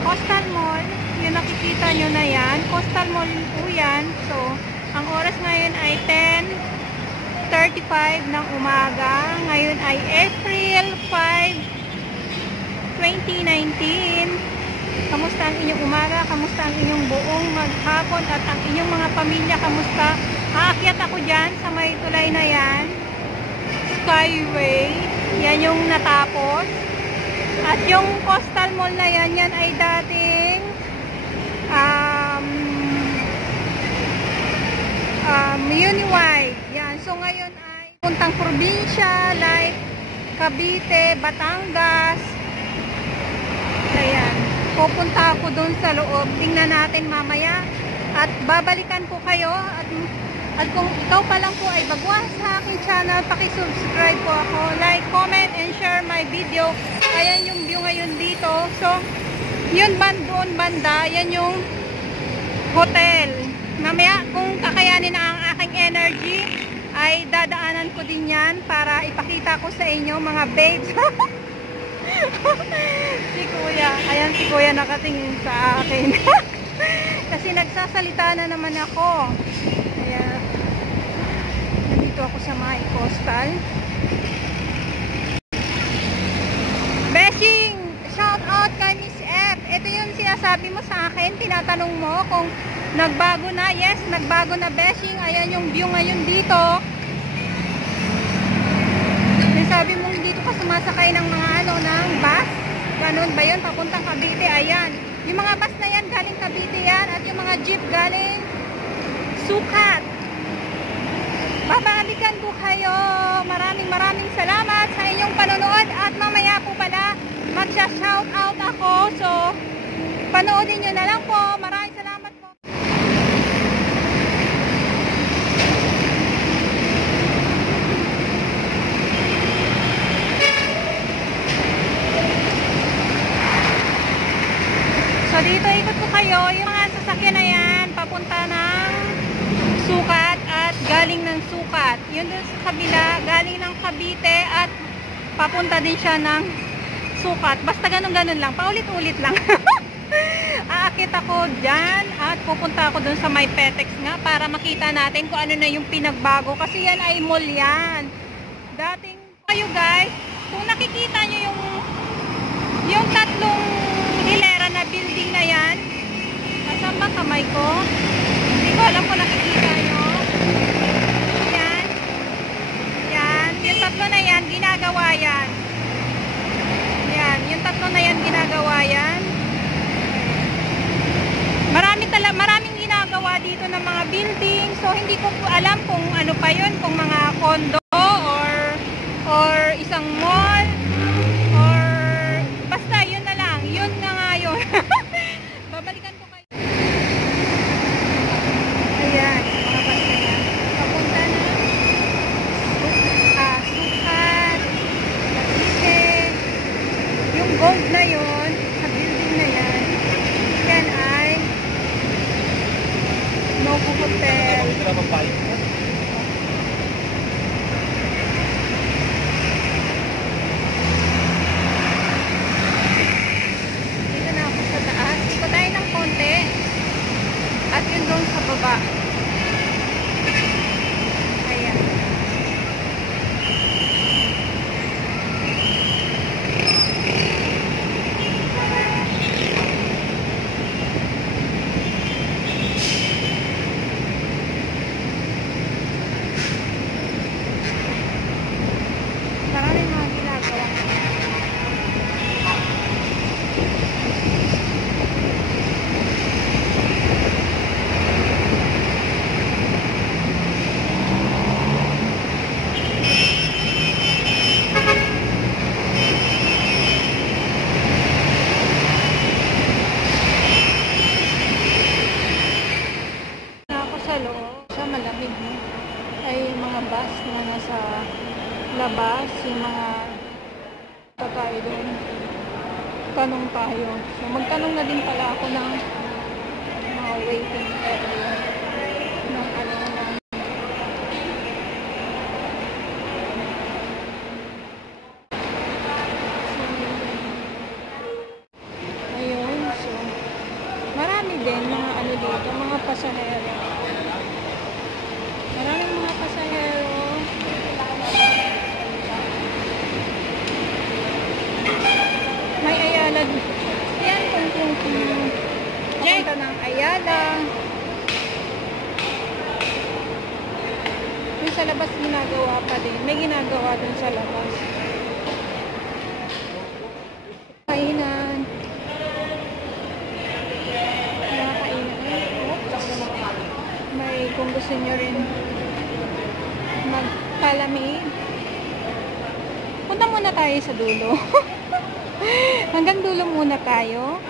Coastal Mall. Yung nakikita nyo na yan. Coastal Mall po yan. So, ang oras ngayon ay 10:35 ng umaga. Ngayon ay April 5, 2019. Kamusta ang inyong umaga? Kamusta ang inyong buong maghapon? At ang inyong mga pamilya, kamusta? Aakyat ako dyan sa may tulay na yan. Skyway. Yan yung natapos. At yung Coastal Mall na yan, yan ay dating Uniwide. Yan. So ngayon ay puntang probinsya like Cavite, Batangas. Ayan. Pupunta ako dun sa loob. Tingnan natin mamaya. At babalikan ko kayo. At kung ikaw pa lang po ay baguhan sa aking channel, pakisubscribe po ako. Like, comment, and share my video. Ayan yung view ngayon dito. So, yun doon banda. Yan yung hotel. Mamaya, kung kakayanin na ang aking energy, ay dadaanan ko din yan para ipakita ko sa inyo mga babes. Si Kuya. Ayan si Kuya nakatingin sa akin. Kasi nagsasalita na naman ako. Ayan. Nandito ako sa mga coastal. Beshing! Shout out kay Miss F. Ito yung sinasabi mo sa akin. Tinatanong mo kung nagbago na. Yes, nagbago na, Beshing. Ayan yung view ngayon dito. Sabi mo dito ka sumasakay ng mga ng bus. Ganun ba yun? Papuntang Cavite. Ayan. Yung mga bus na yan galing Cavite yan. At yung mga jeep galing Sukat. Babalikan ko kayo. Maraming salamat sa inyong panonood. At mamaya po pala magsha-shout out ako. So, panoodin nyo na lang po. Maraming salamat po. So, dito ikot ko kayo. Yung mga sasakyan na yan, papunta ng Sukat at galing ng Sukat. Yun doon sa kabila, galing ng Cavite at papunta din siya ng Sukat. Basta ganun-ganun lang. Paulit-ulit lang. Aakit ako dyan at pupunta ako doon sa may Petex nga para makita natin kung ano na yung pinagbago. Kasi yan ay mall yan. Dating kayo guys, kung nakikita nyo yung tatlong hilera na building na yan, nasaan ba kamay ko? Hindi ko alam kung nakikita nyo. Yan. Yan. Yung tatlo na yan, ginagawa yan. Yan. Yung tatlo na yan, ginagawa yan. Maraming ginagawa dito ng mga building. So, hindi ko alam kung ano pa yun, kung mga condo or isang mall or basta yun na lang. Yun na nga yun. Babalikan ko kayo. Ayan, mga bus na yan. Papunta na Sukat, Cavite. Yung gold na yun, sa building na yan, yan ay Novo Hotel. Dito na ako sa taas. Ikot tayo ng konti. At yun doon sa baba. Ayan. Maraming mga ginagawa. Ako sa loob, sa malamig ay mga bus na nasa labas, yung mga tayo doon. Tanong tayo. So, magtanong na din pala ako ng mga waiting area ng ano ng pasahero. Maraming mga pasahero. May Ayala. Yan, kung papunta ng Ayala. Yung sa labas ginagawa pa din. May ginagawa dun sa labas. Kainan. May kung gusto nyo rin magpalamig. Punta muna tayo sa dulo. Hanggang dulo muna tayo.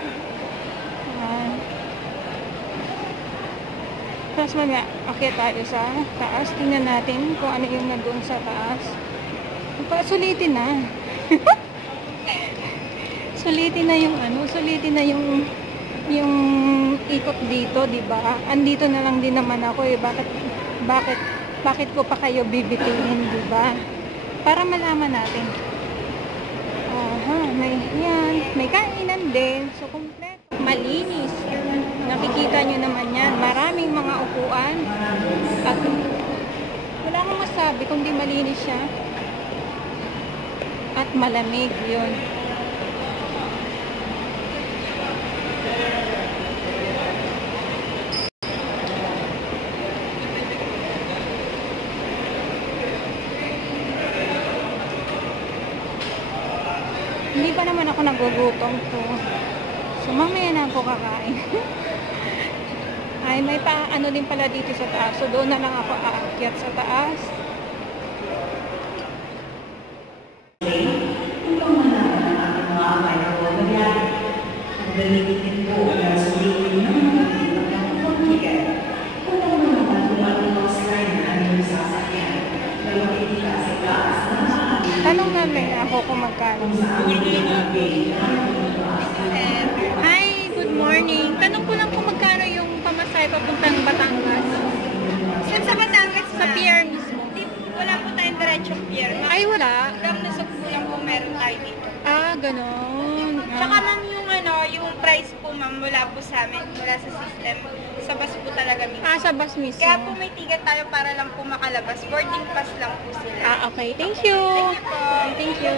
Tapos mamaya, akyat tayo sa taas. Tingnan natin kung ano yung nandun sa taas. Sulitin na. Sulitin na yung ano, sulitin na yung ikot dito, di ba? Andito na lang din naman ako eh. Bakit ko pa kayo bibitingin, di ba? Para malaman natin. May kainan din. So, kompleto. Malinis. Nakikita nyo naman yan. Maraming mga upuan. At wala akong masabi kung di malinis siya. At malamig yun. Hindi pa naman ako nagugutom to. So, mamaya na ako kakain. Ay, may ano din pala dito sa taas. So, doon na lang ako aakyat sa taas. Tanong namin ako kung magkano. Hi, good morning. Tanong ko lang kung magkano yung pamasahe papuntang Batangas. Saan sa Batangas? Sa pier mismo. Wala po tayong diretsong pier. Ay, wala. Damnasok po lang po meron tayo dito. Ah, ganon. Tsaka ma'am yung price po ma'am wala po sa amin, wala sa system. Sa bus po talaga mismo. Ah, sa bus mismo. Kaya po may ticket tayo para lang po makalabas. Boarding pass lang po sila. Ah, okay. Thank you. Thank you po. Thank you.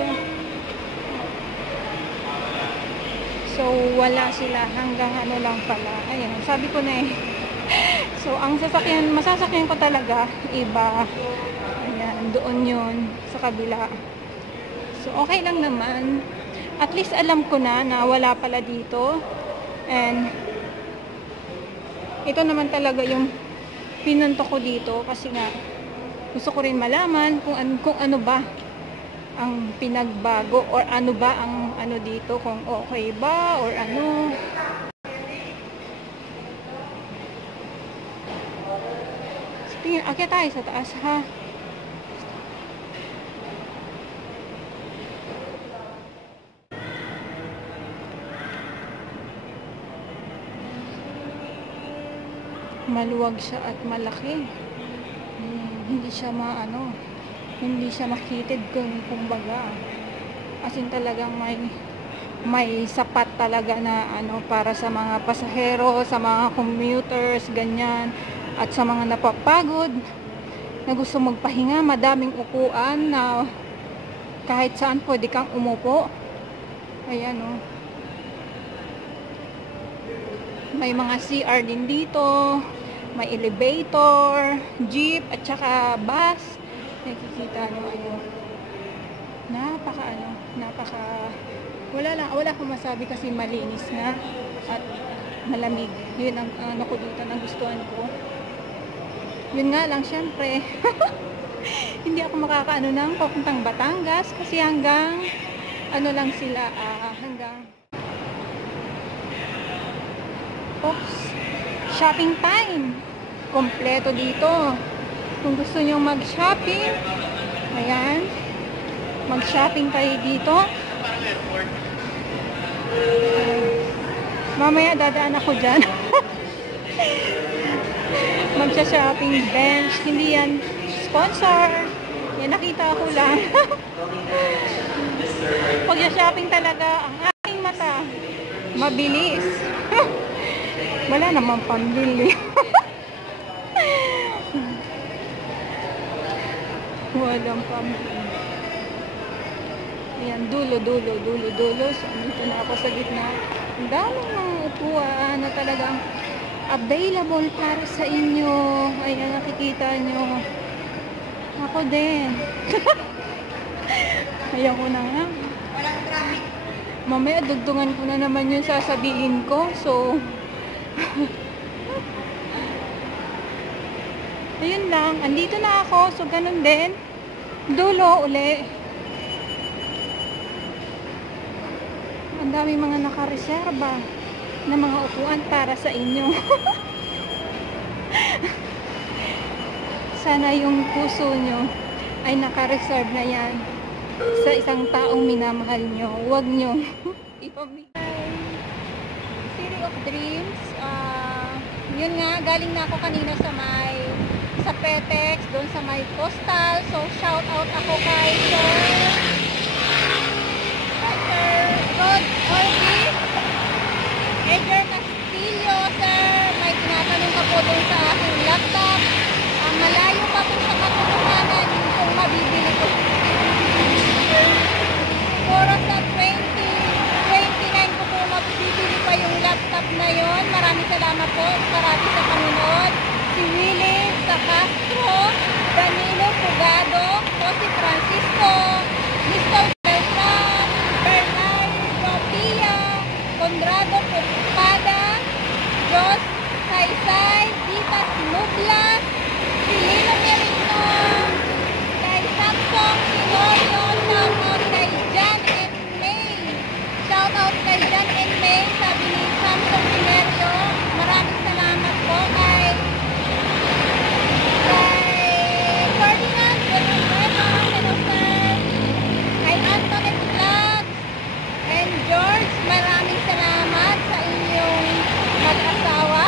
So, wala sila hanggang ano lang pala. Ayan, sabi ko na eh. So, ang masasakyan ko talaga, iba. Ayan, doon yun, sa kabila. So, okay lang naman. At least alam ko na wala pala dito. And, ito naman talaga yung pinunto ko dito kasi nga, gusto ko rin malaman kung ano ba ang pinagbago or ano ba ang ano dito, kung okay ba or ano. Tingin, akyat tayo sa taas ha. Maluwag siya at malaki. Hindi siya hindi siya makitid kumbaga. As in talagang may sapat talaga na para sa mga pasahero, sa mga commuters, ganyan. At sa mga napapagod na gusto magpahinga, madaming upuan na kahit saan pwede kang umupo. Ayan o. May mga CR din dito. May elevator, jeep, at saka bus. Nakikita nyo wala akong masabi kasi malinis na at malamig. Yun ang ko dito, nagustuhan ko. Yun nga lang, syempre hindi ako makakaano ng papuntang Batangas kasi hanggang lang sila, hanggang shopping time. Kompleto dito. Kung gusto nyo mag-shopping, ayan, mag-shopping tayo dito. Mamaya dadaan ako dyan. Magsha-shopping bench. Hindi yan sponsor. Yan, nakita ko lang. Pag-shopping talaga, ang aking mata, mabilis. Wala namang pambili. Walang pamilya. Ayan, dulo. So, dito na ako sa gitna. Ang daming mga upuan na talagang available para sa inyo. Ayan, nakikita nyo. Ako din. Ayan ko na nga. Walang traffic. Mamaya, dugtungan ko na naman yung sasabihin ko. So, ayun lang. Andito na ako. So, ganun din. Dulo uli. Ang dami mga nakareserba na mga upuan para sa inyo. Sana yung puso nyo ay nakareserve na yan sa isang taong minamahal nyo. Huwag nyo ipamigay. City of Dreams. Yun nga, galing na ako kanina sa Petex, doon sa may Coastal. So, shout out ako kay Sir Rod Orby, Edgar Castillo, sir. May tinatanong ka po doon sa aking laptop. Malayo pa po sa katotohanan kung mabibili ko. Siguro sa 2029 ko po mabibili pa yung laptop na yon. Maraming salamat po parati sa Panginoon. Si Willie sa Castro, Danilo Pugado, Jose Francisco, Mr. Beltran, Bernardo Pia, Conrado Pupada, Jos Saysay, Dita Sinubla, Silino Merino, kay Samsung Sinorio, shoutout kay Jan and May. Shoutout kay Jan and May, sabi ni Samsung Sinorio. Maraming salamat po kay Ferdinand Villanueva, hello sir. Kay Antoinette Vlogs and George, maraming salamat sa inyong mag-asawa.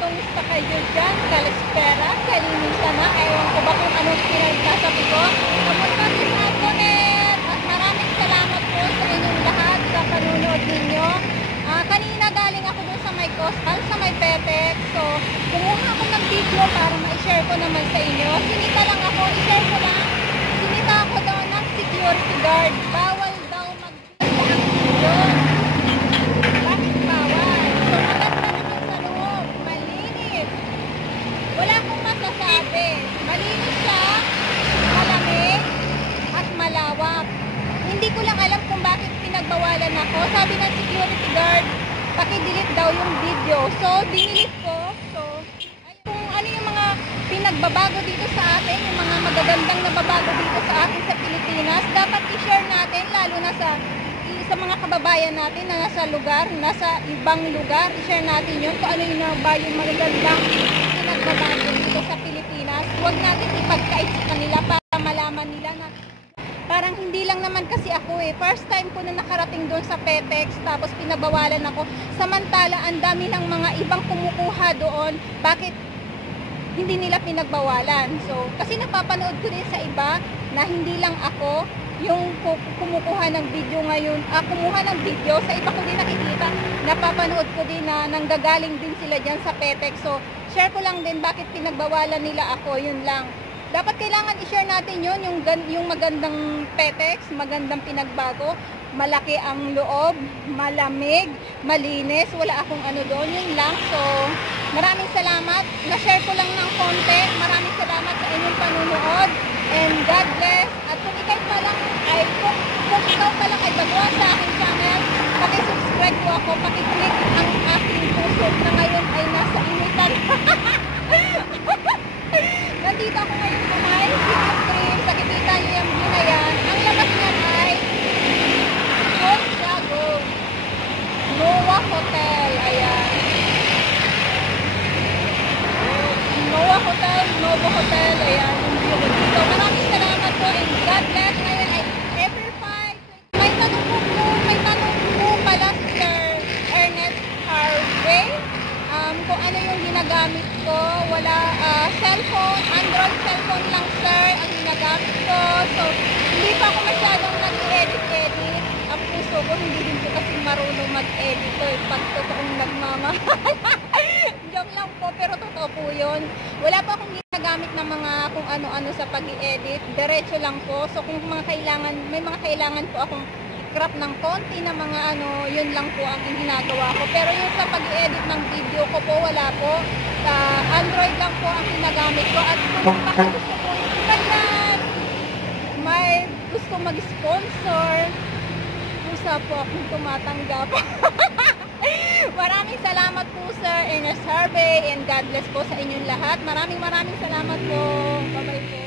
Kumusta kayo dyan? Kalispera, kalinisan na. Ewan ko ba kung anong pinagsasabi ko. Kamusta si Antoinette? At maraming salamat po sa inyong lahat sa panunood ninyo. Kanina galing ako dun sa may Coastal, sa may Petex. So, kumuha ako ng video para ma-share ko naman sa inyo. Sinita lang ako, i-share ko lang. Sinita ako doon ng security guard. Bawal daw mag-video. Bakit bawal? So, maganda naman sa loob. Malinis. Wala akong masasabi. Malinis siya, malamig, at malawak. Hindi ko lang alam kung bakit pinagbawalan ako. Sabi ng security guard, paki-delete daw yung video. So, dinelete ko. So, kung ano yung mga pinagbabago dito sa atin, yung mga magagandang nababago dito sa atin sa Pilipinas, dapat i-share natin, lalo na sa mga kababayan natin na nasa ibang lugar, i-share natin yun kung ano yung magagandang pinagbabago dito sa Pilipinas. Huwag natin ipagkait sa kanila para malaman nila na parang hindi lang naman kasi ako first time ko na nakarating doon sa Petex, tapos pinabawalan ako. Samantala, ang dami ng mga ibang kumukuha doon. Bakit hindi nila pinagbawalan? So, kasi napapanood ko din sa iba na hindi lang ako yung kumukuha ng video ngayon. Kumuha ng video, sa iba ko din nakikita. Napapanood ko din na nanggagaling din sila dyan sa Petex. So, share ko lang din bakit pinagbawalan nila ako. Yun lang. Dapat kailangan i-share natin yun, yung magandang Petex, magandang pinagbago, malaki ang loob, malamig, malinis, wala akong ano doon, yun lang. So, maraming salamat. Na-share ko lang ng konti. Maraming salamat sa inyong panunood. And God bless. At kung ikaw pa lang ay baguha sa aking channel, paki-subscribe po ako, paki-click ang aking puso na ngayon ay nasa initan. Nandito ako ngayon sa may City of Dreams. Nakikita niyo yung view na yan. Ang labas niyan ay Santiago Noah Hotel. Ayan. Noah Hotel, Novo Hotel. Ayan, yung view dito. Maraming salamat po and God bless. Ngayon ay every 5. May tanong po pala si Sir Ernest Harvey. Kung ano yung ginagamit ko. Wala, cellphone, Android cellphone lang sir ang ginagamit ko. So, hindi pa ako masyadong nag-edit. Ang puso ko, hindi din po kasi marunong mag-edit. So, pag totoong nagmamahal. Joke lang po. pero totoo po yun. Wala po akong ginagamit ng mga kung ano-ano sa pag-i-edit. Diretso lang po. So kung may mga kailangan po akong crop ng konti na mga yun lang po ang ginagawa ko. Pero yung sa pag-i-edit ng video ko po, wala po. Sa Android lang po ang ginagamit ko. At kung baka gusto po kaya may gusto mag-sponsor, pusa po akong tumatanggap. Maraming salamat po sir in a survey, and God bless po sa inyong lahat. Maraming salamat po. Bye-bye po.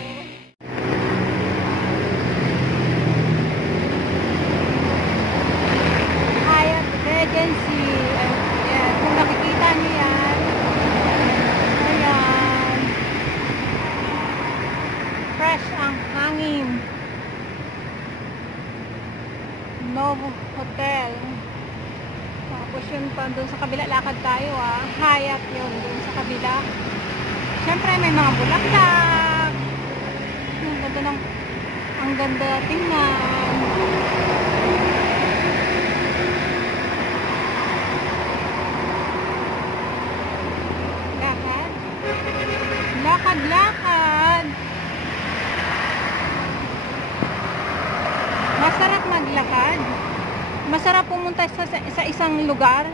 Hyatt Regency. Ayan, kung nakikita niyo yan. Ayan. Fresh ang hangin. Novo Hotel. Tapos yun pa doon sa kabila, lakad tayo Hyatt yun doon sa kabila. Siyempre may mga bulaklak. Ang ganda tingnan. Lakad. Masarap maglakad. Masarap pumunta sa isang lugar,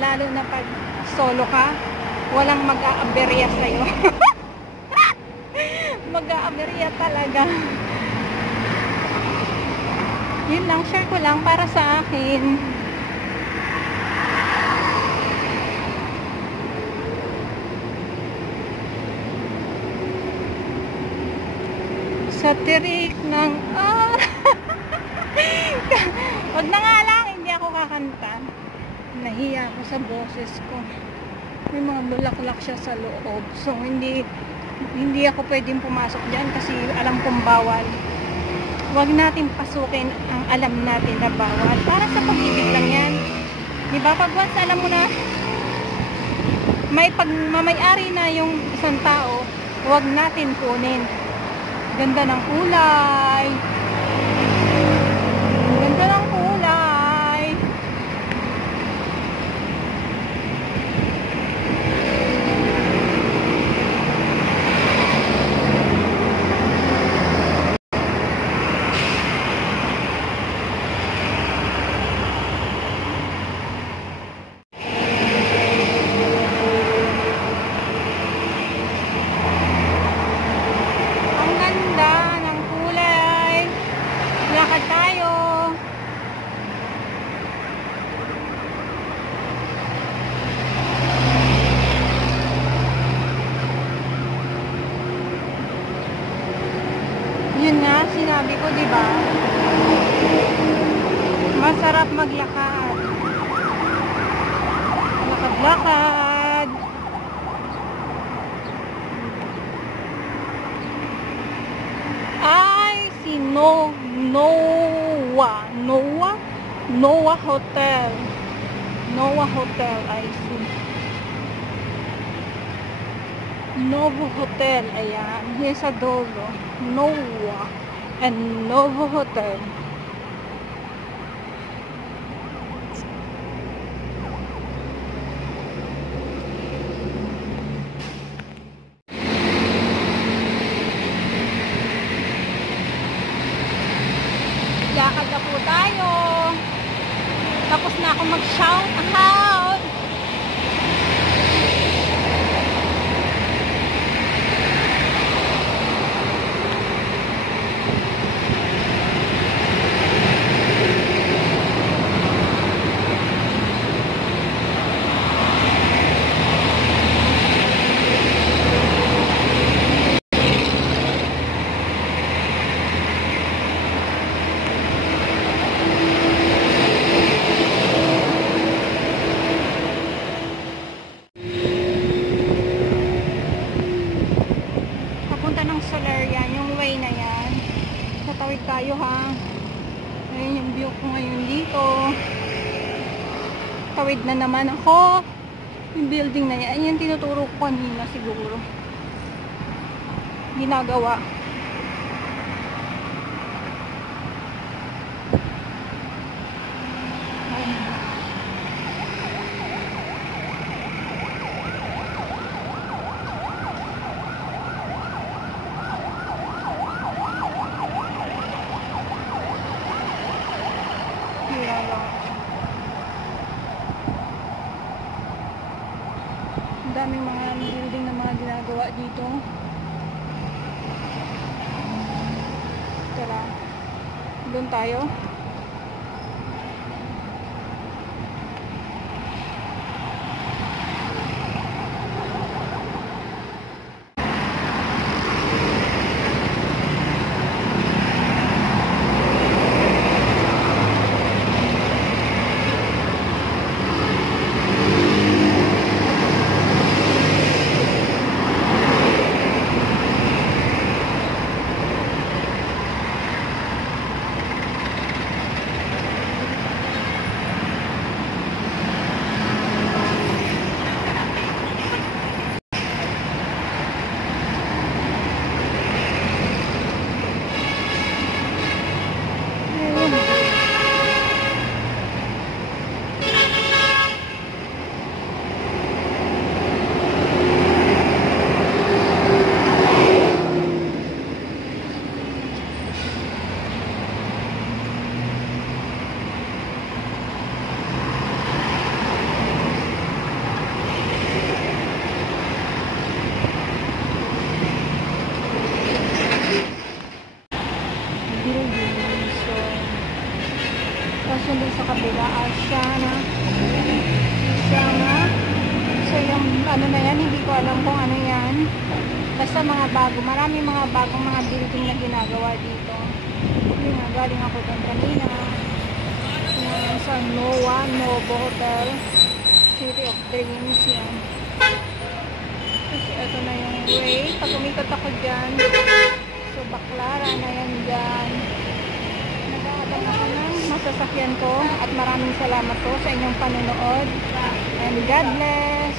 lalo na pag solo ka. Walang mag-aaberya sa'yo. Mag-aaberya talaga. Yun lang, share ko lang para sa akin. Sa tirik ng wag na nga lang, hindi ako kakanta. Nahiya ako sa boses ko. May mga bulaklak siya sa loob. So hindi ako pwedeng pumasok dyan kasi alam kong bawal. Wag natin pasukin ang alam natin na bawal. Para sa pag-ibig lang yan. Diba? Pag once alam mo na may pagmamayari na yung isang tao, wag natin kunin. Ganda ng kulay. Ganda ng kulay. Ang ganda ng kulay. Lakad tayo. Yun nga, sinabi ko, di ba? Masarap maglakad. Lakad-lakad. Ay, si Noah Hotel. Noah Hotel, I see. Novo Hotel, ayan. Here's sa dulo. Noah and Novo Hotel. Lakad na po tayo. Tapos na ako mag-shout out. Tatawid tayo ha. Ayun yung view ko ngayon dito. Tawid na naman ako. Yung building na yan. Yan tinuturo ko kanina siguro. Ginagawa. maraming mga building na mga ginagawa dito. Tara, doon tayo. Tapos doon sa kabila, Asiana. So yung ano na yan, hindi ko alam kung ano yan. Basta mga bago, marami mga bagong mga building na ginagawa dito. Yung nga, galing ako doon kanina. Yung sa Novo Hotel, City of Dreams yan. Kasi ito na yung way. Pag umikot ako dyan, so Baclaran na yan dyan. Nag-aabang ako ng masasakyan ko at maraming salamat po sa inyong panonood and God bless.